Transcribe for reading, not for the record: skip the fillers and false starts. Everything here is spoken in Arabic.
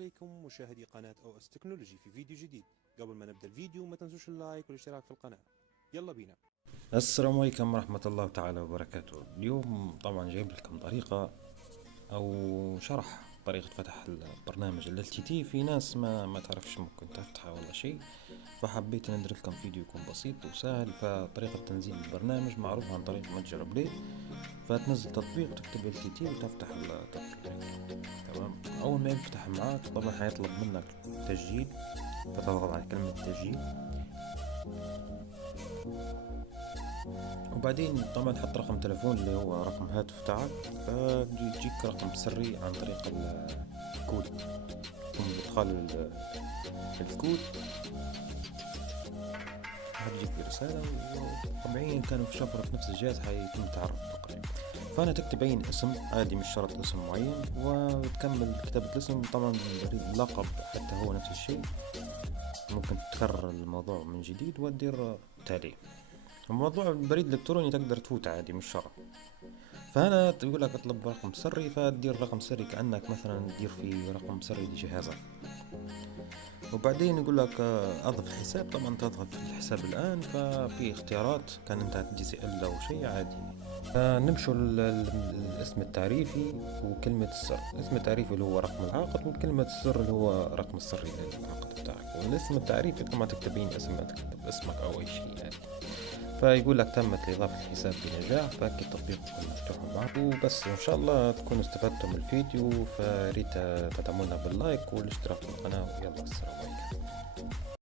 عليكم مشاهدي قناة OS تكنولوجي في فيديو جديد. قبل ما نبدأ الفيديو ما تنسوش اللايك والاشتراك في القناة. يلا بينا. السلام عليكم ورحمة الله تعالى وبركاته. اليوم طبعا جايب لكم طريقة أو شرح طريقة فتح البرنامج ال LTT. في ناس ما تعرفش ممكن تفتحه ولا شيء، فحبيت ندير لكم فيديو يكون بسيط وسهل. فطريقة تنزيل البرنامج معروفة عن طريق متجر بلاي، فتنزل تطبيق وتكتب LTT وتفتح التطبيق. تمام، أول ما يفتح معاك طبعا حيطلب منك تسجيل، فتضغط على كلمة تسجيل، وبعدين طبعا تحط رقم تلفون اللي هو رقم هاتف تاعك، فيجيك رقم سري عن طريق الكود. ثم بإدخال الكود هتجيك رسالة، وطبيعيا كانوا في شفرة في نفس الجهاز حيتم التعرف تقريبا. فأنا تكتب أي اسم عادي، مش شرط اسم معين، وتكمل كتابة الاسم. طبعا بريد اللقب حتى هو نفس الشيء، ممكن تكرر الموضوع من جديد وتدير تالي. موضوع البريد الإلكتروني تقدر تفوت عادي، مش شرط. فهنا تقول لك اطلب رقم سري، فتدير رقم سري كأنك مثلا تدير في رقم سري لجهازك. وبعدين يقول لك اضف حساب. طبعا تضغط في الحساب الان، ففي اختيارات كان انت TCL او شيء عادي. نمشوا الاسم التعريفي وكلمة السر. الاسم التعريفي اللي هو رقم العقد، وكلمة السر اللي هو رقم السري للعقد بتاعك. والاسم التعريفي طبعا تكتبين اسم، ما تكتب اسمك او اي شيء عادي. فيقول لك تمت إضافة الحساب بنجاح، فأكيد التطبيق يكون مفتوح معك. وبس، إن شاء الله تكونوا استفدتم من الفيديو، فريت تدعمونا باللايك والاشتراك في القناة. ويلا، السلام عليكم.